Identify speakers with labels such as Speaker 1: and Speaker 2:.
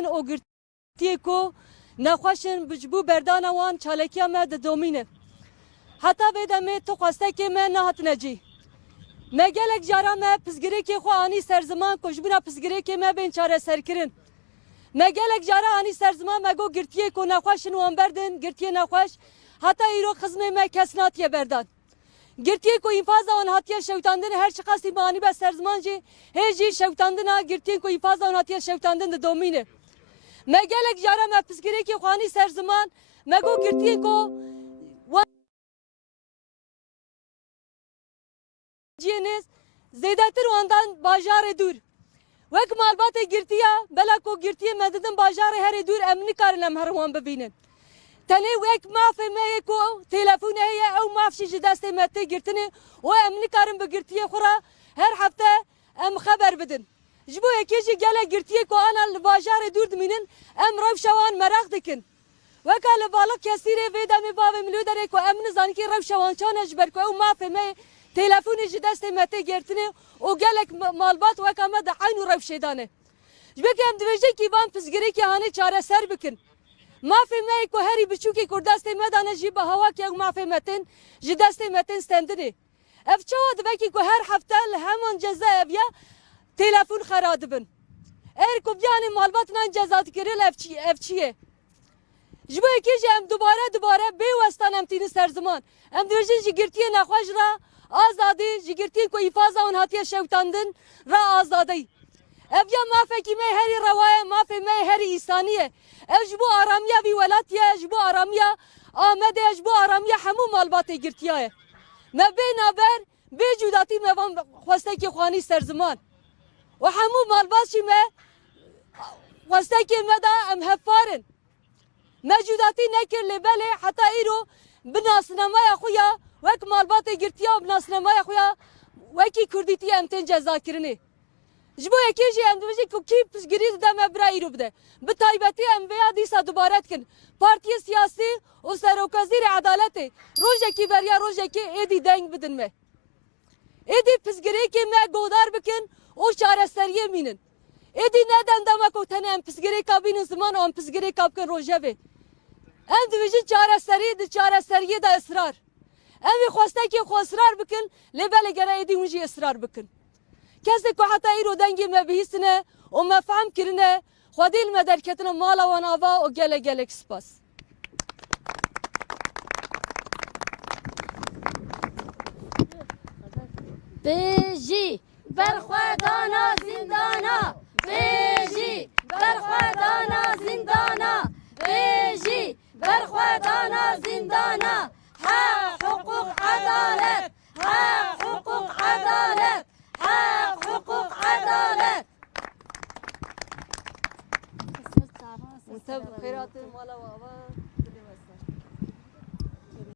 Speaker 1: dikin o girtiye ku nexweşin bijbû berdana wan çalekiya me didomîne. Heta vê demê tu xwestekê me nehatine cî. Me gelek jara me pizgirêkê xwe anî serziman ku ji bîna pizgirêkê me bên çareserkirin. Me gelek jara anî serziman me got girtiye ku nexweşin wan berdin girtiye nexweş heta îro xizmê me kes natiye berdan. Girtiye ku infaza wan hatiye şewtandin her çi qasî manî be serziman jî hê jî şewtandina girtiye ku infaza wan hatiye şewtandin didomîne. Me gelek jara me pizgirêkê xwanî serziman me got girtiye ku ciyeniz zêdetir wandan bajarê dûr. Wek malbatê girtiya bela ku girtiye me didin bajarê herê dûr em nikarin her wan bibînin. Tenê wek mafê me yê ku telefûnê heye ew maf jî ji destê me tê girtinê û girtiye xwe her hefte em xeber bidin. Ji bo yekê jî gelek girtiye ku ana li bajarê dûr dimînin em rewşa wan merak dikin. Weka li balık kesîrê vê demê bavê milû derê ku em nizanin kî rewşa wan çan e ji ber ku ew mafê me telefonê ji destê me tê girtinê û gelek malbat weka me di eyn û rewşê dane. Ji ber em dibêje van pizgirêkî hanê çareser bikin. Mafê me ku herî biçûkê kur destê me dane jî bi hewakê ew mafê me tên ji destê me tên stendinê. Ev çawa dibekî ku her hefte li heman ceza ev ya telefon xera dibin. Eğer ku biyanê malbatnan ceza dikiril ev çi ev çi ye? Ji bo yekê jî em dubare dubare bê westan em tînin ser ziman. Em dibêjin ji girtiye nexweş ra azadî ji girtiyên ku îfaza hatiye şewtandin ra azadî. Ev ya mafekî me herî rewaye mafê me herî îsaniye. Ev ji bo aramiya vî welatiye ji bo aramiya Amedê ji bo aramiya. Me bê naber bê cudatî me van xwestekê xwanî ser ziman. û hemû malbat jî me xwestekê me da em hevfarin. Me cudatî nekir lê belê heta îro bina sinemaya xwe ya wek malbatê girtiya bina sinemaya xwe ya wekî kurdîtî em tên cezakirinê. Ji bo yekê jî em dibêjin ku kî piştgirî dide me bira îro bide. Bi taybetî em vêya dîsa dubare dikin. Partiya siyasî û serokezîrê edaletê rojekî beriya rojekê û çareseriyê mînin. Êdî neden dema ku tenê em piştgirêka bînin ziman û em piştgirêka bikin rojevê. Em dibêjin çareserî di çareseriyê de esrar. Em ê xwestekê xwe esrar bikin lê belê gere êdî hûn jî esrar bikin. Kesek ku heta îro dengê me bihîstine û me fehm kirine xwedî li me derketine mala wan ava û gelek gelek spas.
Speaker 2: برخوا زندانا. بيجي. برخوا زندانا. بيجي. برخوا زندانا. حقوق عدالة حقوق عدالة حقوق
Speaker 1: عدالة خيرات الملا وأبا